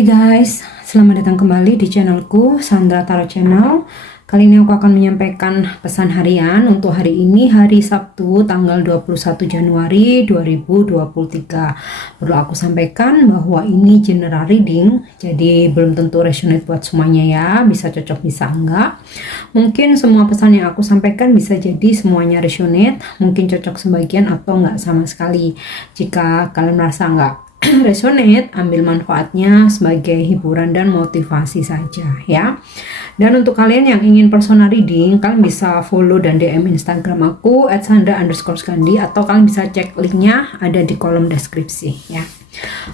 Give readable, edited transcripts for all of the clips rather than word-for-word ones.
Hai guys, selamat datang kembali di channelku Sandra Tarot Channel. Kali ini aku akan menyampaikan pesan harian untuk hari ini, hari Sabtu tanggal 21 Januari 2023. Perlu aku sampaikan bahwa ini general reading, jadi belum tentu resonate buat semuanya ya, bisa cocok bisa enggak. Mungkin semua pesan yang aku sampaikan bisa jadi semuanya resonate, mungkin cocok sebagian atau enggak sama sekali. Jika kalian merasa enggak resonate, ambil manfaatnya sebagai hiburan dan motivasi saja ya. Dan untuk kalian yang ingin personal reading, kalian bisa follow dan DM Instagram aku @sandra_skandi, atau kalian bisa cek linknya ada di kolom deskripsi ya.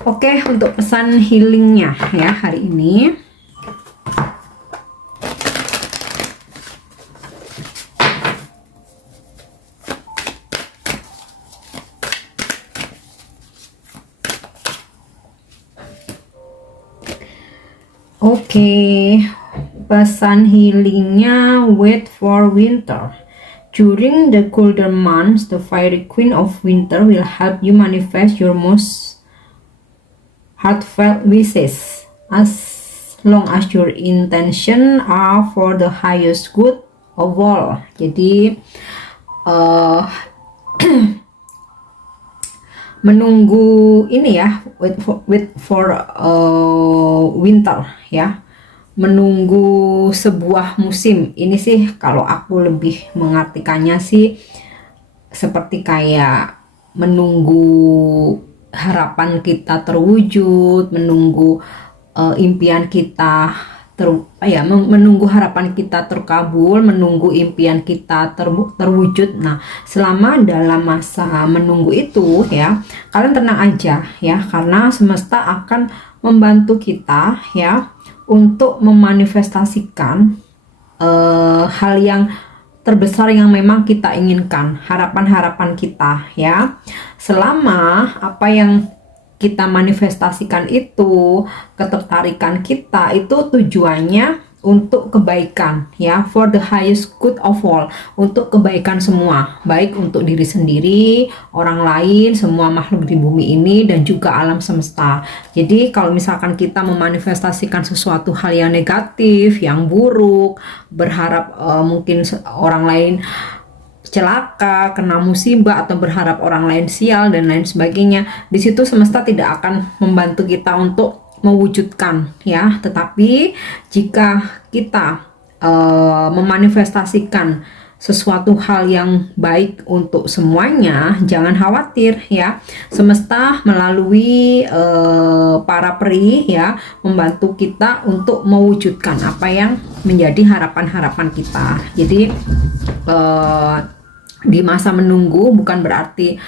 Oke, untuk pesan healingnya ya hari ini. Oke, pesan healingnya, wait for winter. During the colder months, the fiery queen of winter will help you manifest your most heartfelt wishes, as long as your intention are for the highest good of all. Jadi menunggu ini ya, wait for winter ya, menunggu sebuah musim. Ini sih kalau aku lebih mengartikannya sih seperti kayak menunggu harapan kita terwujud, menunggu impian kita menunggu harapan kita terkabul, menunggu impian kita terwujud. Nah, selama dalam masa menunggu itu ya, kalian tenang aja ya, karena semesta akan membantu kita ya untuk memanifestasikan hal yang terbesar yang memang kita inginkan, harapan-harapan kita ya. Selama apa yang kita manifestasikan itu, ketertarikan kita itu tujuannya untuk kebaikan ya, for the highest good of all, untuk kebaikan semua, baik untuk diri sendiri, orang lain, semua makhluk di bumi ini, dan juga alam semesta. Jadi kalau misalkan kita memanifestasikan sesuatu hal yang negatif, yang buruk, berharap mungkin orang lain celaka, kena musibah, atau berharap orang lain sial dan lain sebagainya, di situ semesta tidak akan membantu kita untuk mewujudkan ya. Tetapi jika kita memanifestasikan sesuatu hal yang baik untuk semuanya, jangan khawatir ya, semesta melalui para peri ya membantu kita untuk mewujudkan apa yang menjadi harapan-harapan kita. Jadi di masa menunggu bukan berarti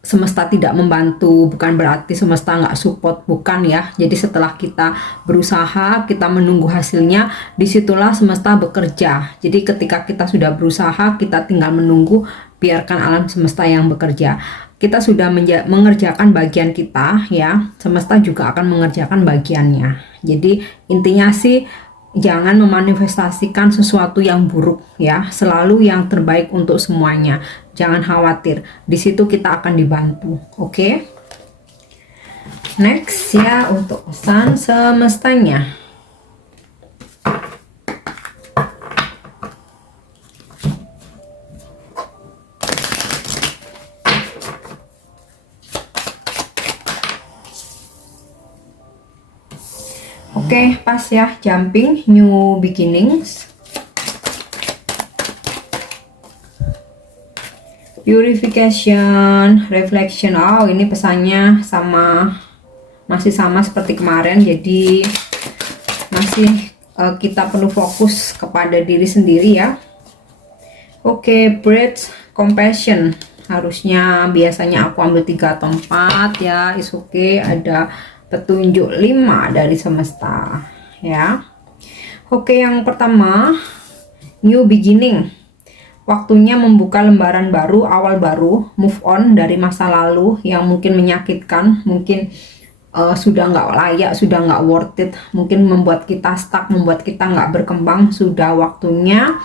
semesta tidak membantu, bukan berarti semesta nggak support, bukan ya. Jadi setelah kita berusaha, kita menunggu hasilnya, disitulah semesta bekerja. Jadi ketika kita sudah berusaha, kita tinggal menunggu, biarkan alam semesta yang bekerja. Kita sudah mengerjakan bagian kita ya, semesta juga akan mengerjakan bagiannya. Jadi intinya sih, jangan memanifestasikan sesuatu yang buruk ya, selalu yang terbaik untuk semuanya. Jangan khawatir, di situ kita akan dibantu. Oke. Next ya, untuk pesan semestanya. Oke, pas ya, jumping, new beginnings, purification, reflection. Oh, ini pesannya masih sama seperti kemarin. Jadi masih kita perlu fokus kepada diri sendiri ya. Oke, breath, compassion. Harusnya biasanya aku ambil 3 atau 4 ya. Is okay, ada petunjuk 5 dari semesta ya. Oke, yang pertama, new beginning. Waktunya membuka lembaran baru, awal baru, move on dari masa lalu yang mungkin menyakitkan, mungkin sudah nggak layak, sudah nggak worth it, mungkin membuat kita stuck, membuat kita nggak berkembang. Sudah waktunya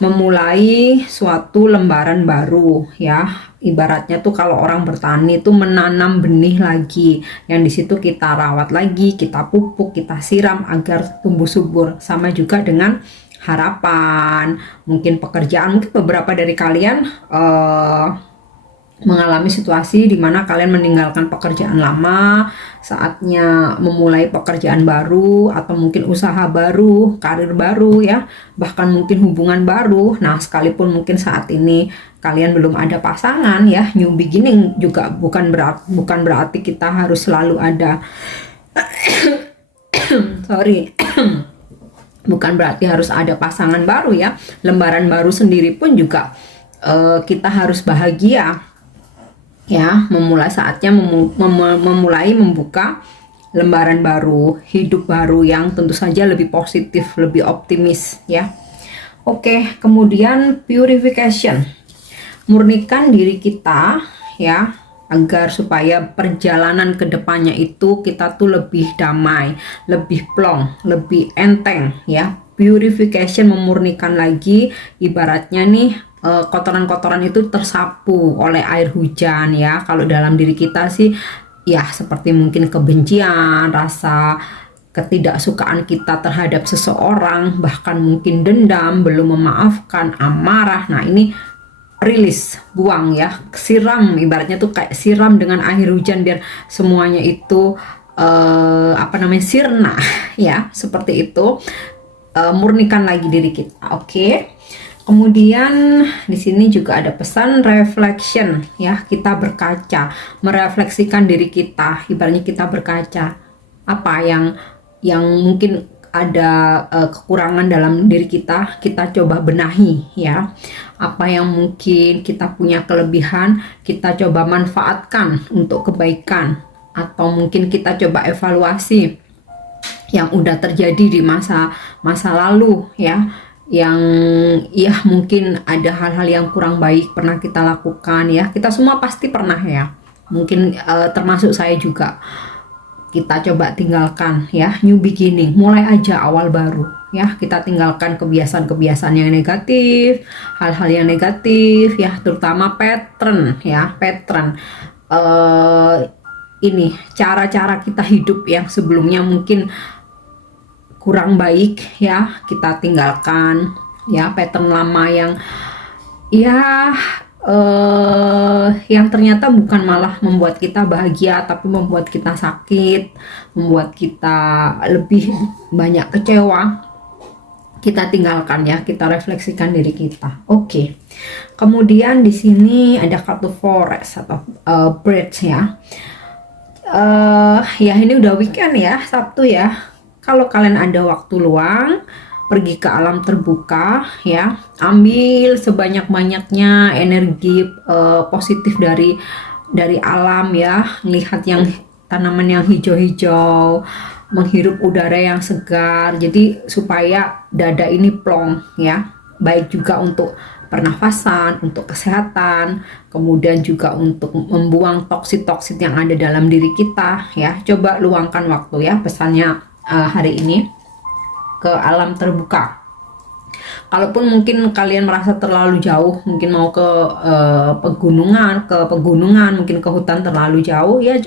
memulai suatu lembaran baru ya. Ibaratnya tuh kalau orang bertani tuh menanam benih lagi, yang di situ kita rawat lagi, kita pupuk, kita siram agar tumbuh subur. Sama juga dengan harapan, mungkin pekerjaan. Mungkin beberapa dari kalian mengalami situasi di mana kalian meninggalkan pekerjaan lama, saatnya memulai pekerjaan baru, atau mungkin usaha baru, karir baru ya, bahkan mungkin hubungan baru. Nah, sekalipun mungkin saat ini kalian belum ada pasangan ya, new beginning juga bukan berarti kita harus selalu ada sorry bukan berarti harus ada pasangan baru ya. Lembaran baru sendiri pun juga kita harus bahagia ya, saatnya memulai membuka lembaran baru, hidup baru yang tentu saja lebih positif, lebih optimis ya. Oke, kemudian purification, murnikan diri kita ya, agar supaya perjalanan kedepannya itu kita tuh lebih damai, lebih plong, lebih enteng ya. Purification, memurnikan lagi, ibaratnya nih kotoran-kotoran itu tersapu oleh air hujan ya. Kalau dalam diri kita sih ya, seperti mungkin kebencian, rasa ketidaksukaan kita terhadap seseorang, bahkan mungkin dendam, belum memaafkan, amarah. Nah, ini rilis, buang ya, siram, ibaratnya tuh kayak siram dengan air hujan biar semuanya itu sirna ya, seperti itu. Murnikan lagi diri kita. Oke. Kemudian di sini juga ada pesan reflection ya, kita berkaca, merefleksikan diri kita. Ibaratnya kita berkaca apa yang mungkin ada kekurangan dalam diri kita coba benahi ya. Apa yang mungkin kita punya kelebihan, kita coba manfaatkan untuk kebaikan, atau mungkin kita coba evaluasi yang udah terjadi di masa lalu ya, yang ya mungkin ada hal-hal yang kurang baik pernah kita lakukan ya. Kita semua pasti pernah ya, mungkin termasuk saya juga. Kita coba tinggalkan ya, new beginning, mulai aja awal baru ya. Kita tinggalkan kebiasaan-kebiasaan yang negatif, hal-hal yang negatif ya, terutama pattern ya, ini cara-cara kita hidup yang sebelumnya mungkin kurang baik ya, kita tinggalkan ya. Pattern lama yang ya yang ternyata bukan malah membuat kita bahagia, tapi membuat kita sakit, membuat kita lebih banyak kecewa. Kita tinggalkan ya, kita refleksikan diri kita. Oke. Kemudian di sini ada kartu forest atau bridge ya. Ya ini udah weekend ya, Sabtu ya. Kalau kalian ada waktu luang, pergi ke alam terbuka ya, ambil sebanyak-banyaknya energi positif dari alam ya. Lihat yang tanaman yang hijau-hijau, menghirup udara yang segar, jadi supaya dada ini plong ya. Baik juga untuk pernafasan, untuk kesehatan, kemudian juga untuk membuang toksit-toksit yang ada dalam diri kita ya. Coba luangkan waktu ya, pesannya hari ini ke alam terbuka. Kalaupun mungkin kalian merasa terlalu jauh, mungkin mau ke pegunungan, mungkin ke hutan terlalu jauh ya,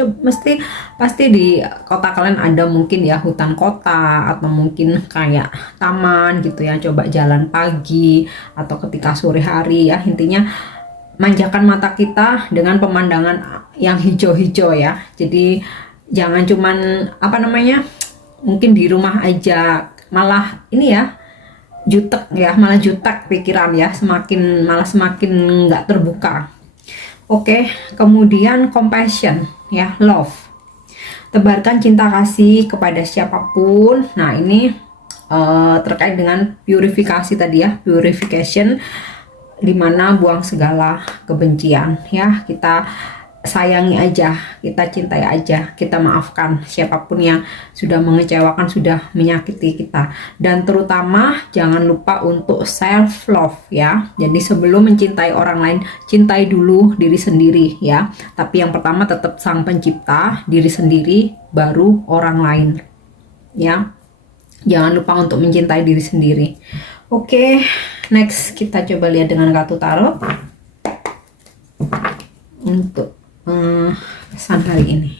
pasti di kota kalian ada mungkin ya hutan kota, atau mungkin kayak taman gitu ya. Coba jalan pagi atau ketika sore hari ya. Intinya manjakan mata kita dengan pemandangan yang hijau-hijau ya. Jadi jangan cuman mungkin di rumah aja, malah ini ya jutek ya, malah jutek pikiran ya, semakin nggak terbuka. Oke, kemudian compassion ya, love, tebarkan cinta kasih kepada siapapun. Nah ini terkait dengan purifikasi tadi ya, purification, dimana buang segala kebencian ya. Kita sayangi aja, kita cintai aja, kita maafkan siapapun yang sudah mengecewakan, sudah menyakiti kita. Dan terutama jangan lupa untuk self love ya. Jadi sebelum mencintai orang lain, cintai dulu diri sendiri ya. Tapi yang pertama tetap sang pencipta, diri sendiri, baru orang lain ya. Jangan lupa untuk mencintai diri sendiri. Oke, Next kita coba lihat dengan kartu tarot untuk pesan hari ini.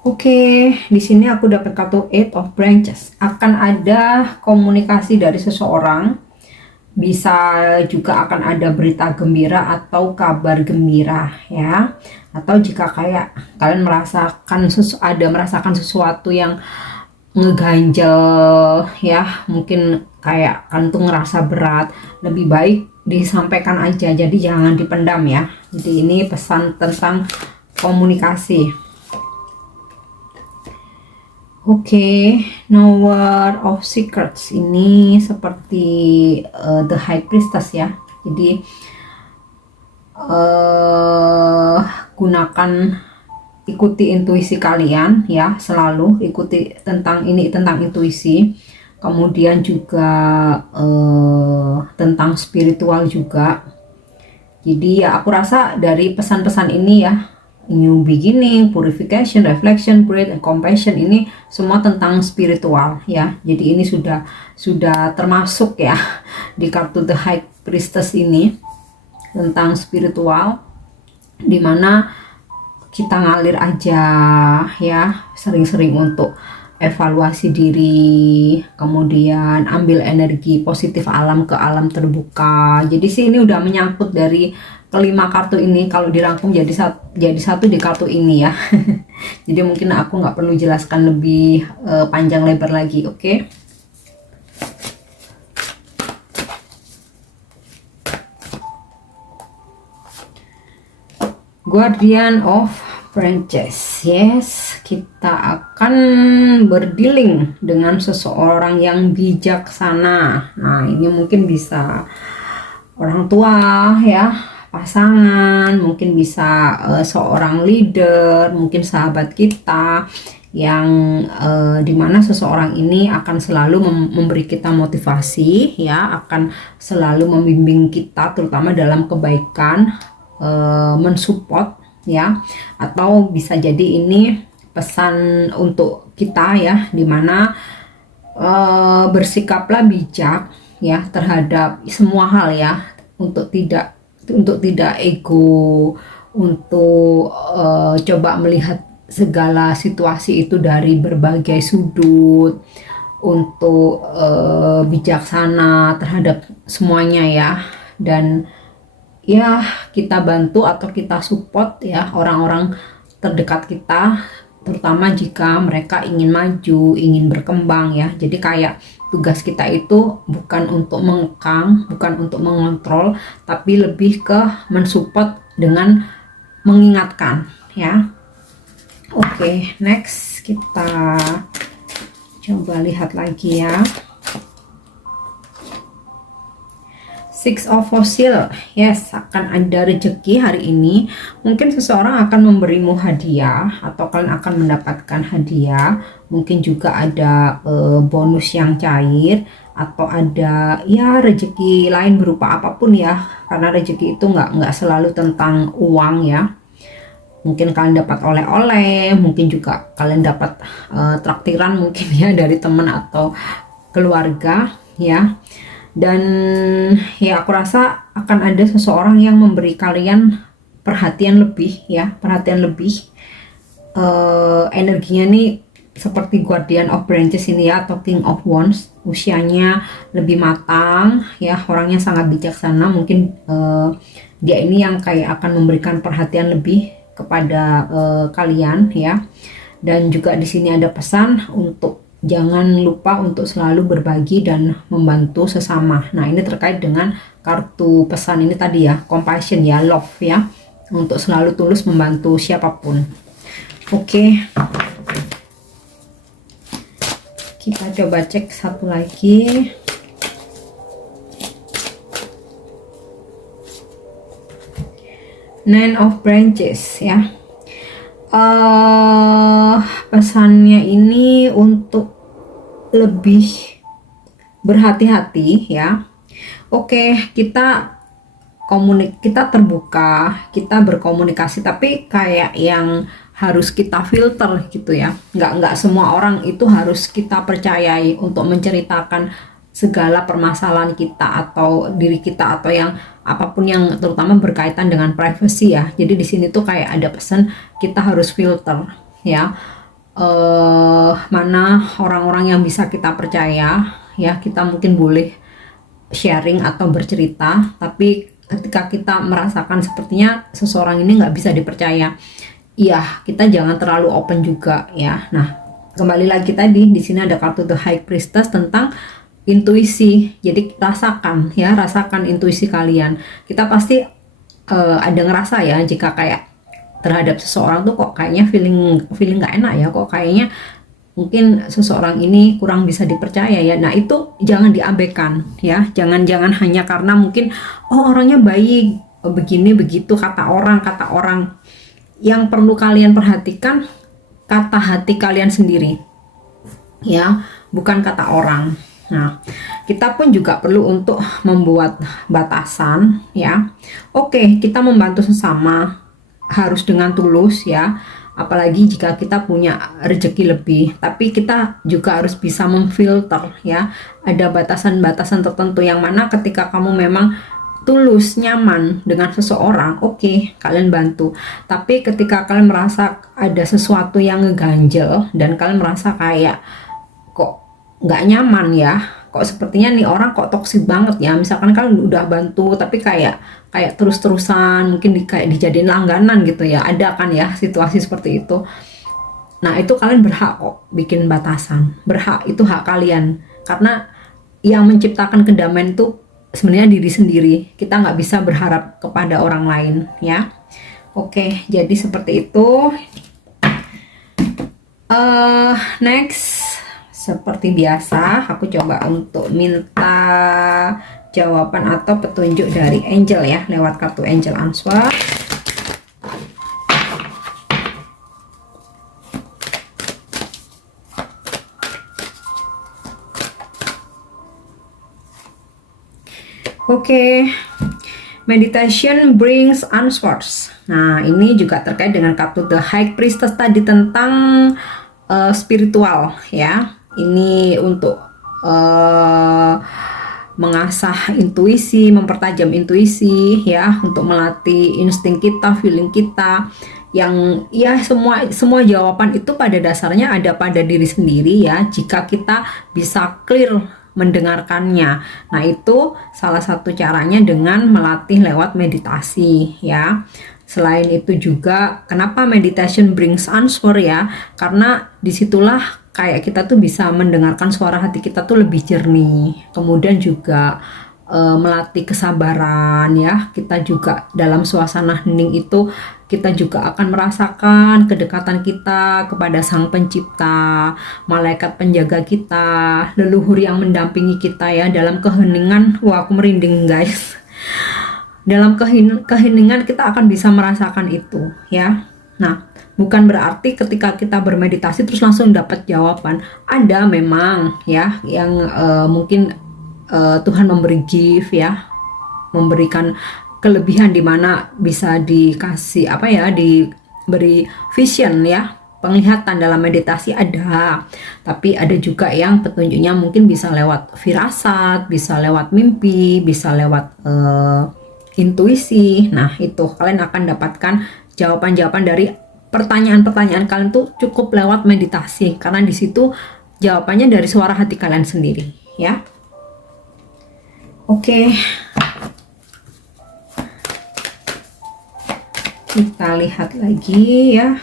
Oke, di sini aku dapat kartu Eight of Branches. Akan ada komunikasi dari seseorang, bisa juga akan ada berita gembira atau kabar gembira ya. Atau jika kayak kalian merasakan sesuatu yang ngeganjel ya, mungkin kayak kalian tuh ngerasa berat, lebih baik disampaikan aja, jadi jangan dipendam ya. Jadi ini pesan tentang komunikasi. Oke, Knower of Secrets ini seperti The High Priestess ya. Jadi ikuti intuisi kalian ya, selalu ikuti tentang intuisi. Kemudian juga tentang spiritual juga. Jadi ya aku rasa dari pesan-pesan ini ya, new beginning, purification, reflection, breath, and compassion, ini semua tentang spiritual ya. Jadi ini sudah termasuk ya di kartu The High Priestess ini, tentang spiritual, dimana kita ngalir aja ya, sering-sering untuk evaluasi diri, kemudian ambil energi positif alam ke alam terbuka. Jadi sih ini udah menyangkut dari kelima kartu ini, kalau dirangkum jadi satu di kartu ini ya. Jadi mungkin aku nggak perlu jelaskan lebih panjang lebar lagi. Oke. Guardian of Branches. Yes, kita akan berdealing dengan seseorang yang bijaksana. Nah, ini mungkin bisa orang tua ya, pasangan, mungkin bisa seorang leader, mungkin sahabat kita, yang dimana seseorang ini akan selalu memberi kita motivasi ya, akan selalu membimbing kita terutama dalam kebaikan, mensupport ya. Atau bisa jadi ini pesan untuk kita ya, dimana bersikaplah bijak ya terhadap semua hal ya, untuk tidak ego, untuk coba melihat segala situasi itu dari berbagai sudut, untuk bijaksana terhadap semuanya ya. Dan ya kita bantu atau kita support ya orang-orang terdekat kita, terutama jika mereka ingin maju, ingin berkembang ya. Jadi kayak tugas kita itu bukan untuk mengekang, bukan untuk mengontrol, tapi lebih ke mensupport dengan mengingatkan ya. Oke, next kita coba lihat lagi ya. Six of Fossil. Yes, akan ada rezeki hari ini. Mungkin seseorang akan memberimu hadiah, atau kalian akan mendapatkan hadiah. Mungkin juga ada bonus yang cair, atau ada ya rezeki lain berupa apapun ya. Karena rezeki itu nggak selalu tentang uang ya. Mungkin kalian dapat oleh-oleh, mungkin juga kalian dapat traktiran mungkin ya dari teman atau keluarga ya. Dan ya aku rasa akan ada seseorang yang memberi kalian perhatian lebih ya, perhatian lebih. Energinya nih seperti Guardian of Branches ini ya, atau King of Wands. Usianya lebih matang ya, orangnya sangat bijaksana. Mungkin dia ini yang kayak akan memberikan perhatian lebih kepada kalian ya. Dan juga di sini ada pesan untuk jangan lupa untuk selalu berbagi dan membantu sesama. Nah, ini terkait dengan kartu pesan ini tadi ya, compassion ya, love ya, untuk selalu tulus membantu siapapun. Oke. Kita coba cek satu lagi. Nine of Branches ya. Pesannya ini untuk lebih berhati-hati ya. Oke, kita terbuka, kita berkomunikasi, tapi kayak yang harus kita filter gitu ya. Nggak semua orang itu harus kita percayai untuk menceritakan segala permasalahan kita atau diri kita, atau yang apapun yang terutama berkaitan dengan privacy ya. Jadi di sini tuh kayak ada pesan kita harus filter ya. Mana orang-orang yang bisa kita percaya ya, kita mungkin boleh sharing atau bercerita, tapi ketika kita merasakan sepertinya seseorang ini nggak bisa dipercaya, iya, kita jangan terlalu open juga ya. Nah, kembali lagi tadi di sini ada kartu The High Priestess tentang intuisi. Jadi rasakan ya, rasakan intuisi kalian. Kita pasti ada ngerasa ya, jika kayak terhadap seseorang tuh kok kayaknya feeling nggak enak ya, kok kayaknya mungkin seseorang ini kurang bisa dipercaya ya. Nah, itu jangan diabaikan ya. Jangan hanya karena mungkin orangnya baik, begini begitu kata orang. Yang perlu kalian perhatikan kata hati kalian sendiri ya, bukan kata orang. Nah, kita pun juga perlu untuk membuat batasan ya. Oke, kita membantu sesama harus dengan tulus ya, apalagi jika kita punya rezeki lebih, tapi kita juga harus bisa memfilter ya. Ada batasan-batasan tertentu yang mana ketika kamu memang tulus nyaman dengan seseorang, oke, kalian bantu. Tapi ketika kalian merasa ada sesuatu yang ngeganjel dan kalian merasa kayak kok nggak nyaman ya, kok sepertinya nih orang kok toksik banget ya, misalkan kalian udah bantu tapi kayak terus-terusan mungkin kayak dijadiin langganan gitu ya, ada kan ya situasi seperti itu. Nah, itu kalian berhak kok bikin batasan, berhak, itu hak kalian, karena yang menciptakan kedamaian itu sebenarnya diri sendiri. Kita nggak bisa berharap kepada orang lain ya. Oke, jadi seperti itu. Next, seperti biasa aku coba untuk minta jawaban atau petunjuk dari angel ya, lewat kartu angel answer. Oke, meditation brings answers. Nah, ini juga terkait dengan kartu The High Priestess tadi tentang spiritual ya. Ini untuk mengasah intuisi, mempertajam intuisi ya, untuk melatih insting kita, feeling kita, yang ya semua jawaban itu pada dasarnya ada pada diri sendiri ya, jika kita bisa clear mendengarkannya. Nah, itu salah satu caranya dengan melatih lewat meditasi ya. Selain itu juga kenapa meditation brings answer ya, karena disitulah kayak kita tuh bisa mendengarkan suara hati kita tuh lebih jernih. Kemudian juga melatih kesabaran ya. Kita juga dalam suasana hening itu kita juga akan merasakan kedekatan kita kepada Sang Pencipta, malaikat penjaga kita, leluhur yang mendampingi kita ya dalam keheningan. Wah, aku merinding guys. Dalam keheningan kita akan bisa merasakan itu ya. Nah, bukan berarti ketika kita bermeditasi terus langsung dapat jawaban. Ada memang ya yang mungkin Tuhan memberi gift ya, memberikan kelebihan di mana bisa dikasih diberi vision ya, penglihatan dalam meditasi ada. Tapi ada juga yang petunjuknya mungkin bisa lewat firasat, bisa lewat mimpi, bisa lewat intuisi. Nah, itu kalian akan dapatkan jawaban-jawaban dari pertanyaan-pertanyaan kalian tuh cukup lewat meditasi, karena di situ jawabannya dari suara hati kalian sendiri ya. Oke. Kita lihat lagi ya.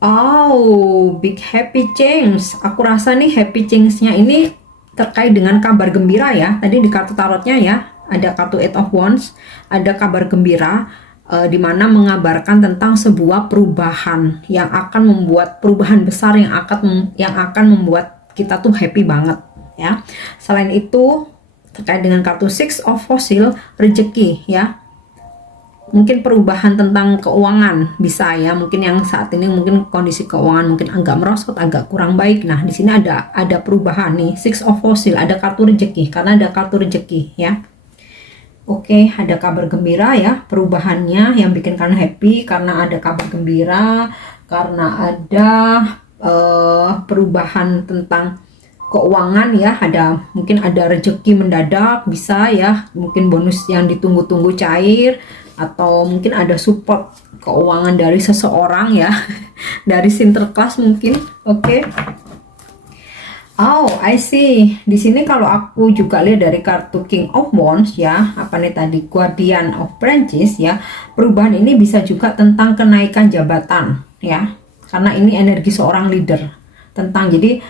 Oh, big happy change. Aku rasa nih happy change-nya ini terkait dengan kabar gembira ya. Tadi di kartu tarotnya ya, ada kartu Eight of Wands, ada kabar gembira di mana mengabarkan tentang sebuah perubahan yang akan membuat perubahan besar yang akan membuat kita tuh happy banget ya. Selain itu terkait dengan kartu Six of Fossil, rezeki ya. mungkin perubahan tentang keuangan bisa ya, mungkin yang saat ini mungkin kondisi keuangan mungkin agak merosot, agak kurang baik. Nah di sini ada perubahan nih, Six of Fossil, ada kartu rezeki karena ada kartu rezeki ya. Oke, ada kabar gembira ya, perubahannya yang bikin kalian happy karena ada kabar gembira, karena ada perubahan tentang keuangan ya, mungkin ada rezeki mendadak bisa ya, mungkin bonus yang ditunggu-tunggu cair, atau mungkin ada support keuangan dari seseorang ya dari Sinterklas mungkin. Oke. Oh, I see. Di sini kalau aku juga lihat dari kartu King of Wands ya, apa nih tadi, Guardian of Branches ya. Perubahan ini bisa juga tentang kenaikan jabatan ya. Karena ini energi seorang leader. Jadi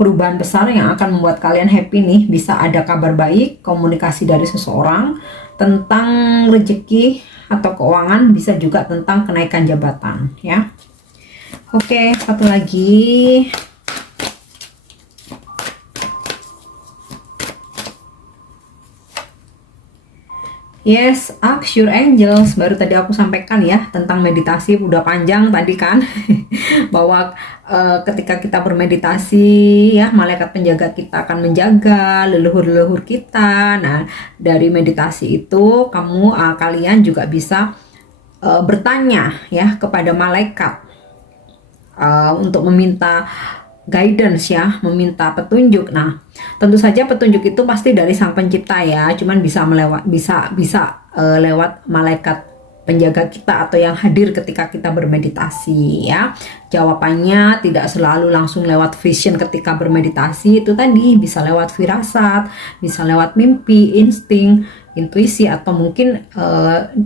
perubahan besar yang akan membuat kalian happy nih, bisa ada kabar baik, komunikasi dari seseorang tentang rezeki atau keuangan, bisa juga tentang kenaikan jabatan ya. Oke, satu lagi. Yes, ask your angels. Baru tadi aku sampaikan ya tentang meditasi, udah panjang tadi kan bahwa ketika kita bermeditasi ya, malaikat penjaga kita akan menjaga leluhur-leluhur kita. Nah, dari meditasi itu kalian juga bisa bertanya ya kepada malaikat untuk meminta guidance ya, meminta petunjuk. Nah, tentu saja petunjuk itu pasti dari Sang Pencipta ya, cuman bisa lewat malaikat penjaga kita atau yang hadir ketika kita bermeditasi ya. Jawabannya tidak selalu langsung lewat vision ketika bermeditasi, itu tadi bisa lewat firasat, bisa lewat mimpi, insting, intuisi, atau mungkin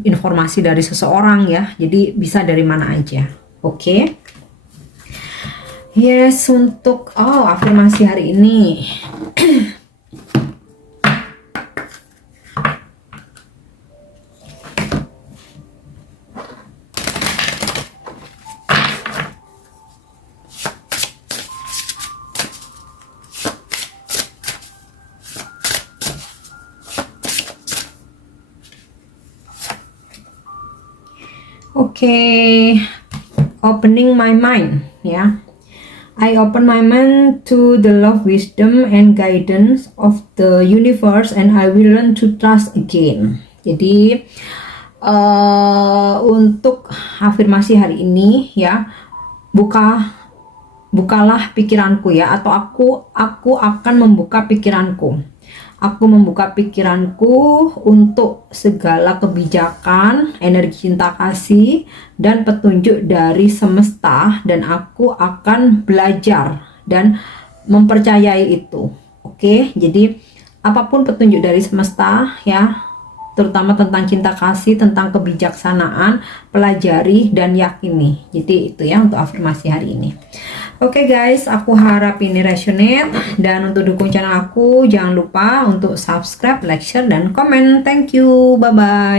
informasi dari seseorang ya. Jadi bisa dari mana aja. Oke. Yes, untuk afirmasi hari ini. Oke, opening my mind ya. I open my mind to the love, wisdom, and guidance of the universe, and I will learn to trust again. Jadi untuk afirmasi hari ini ya, bukalah pikiranku ya, atau aku akan membuka pikiranku. Aku membuka pikiranku untuk segala kebijakan, energi cinta kasih, dan petunjuk dari semesta, dan aku akan belajar dan mempercayai itu. Oke, jadi apapun petunjuk dari semesta ya, terutama tentang cinta kasih, tentang kebijaksanaan, pelajari dan yakini. Jadi itu ya untuk afirmasi hari ini. Oke guys, aku harap ini resonate, dan untuk dukung channel aku jangan lupa untuk subscribe, like, share, dan komen. Thank you, bye bye.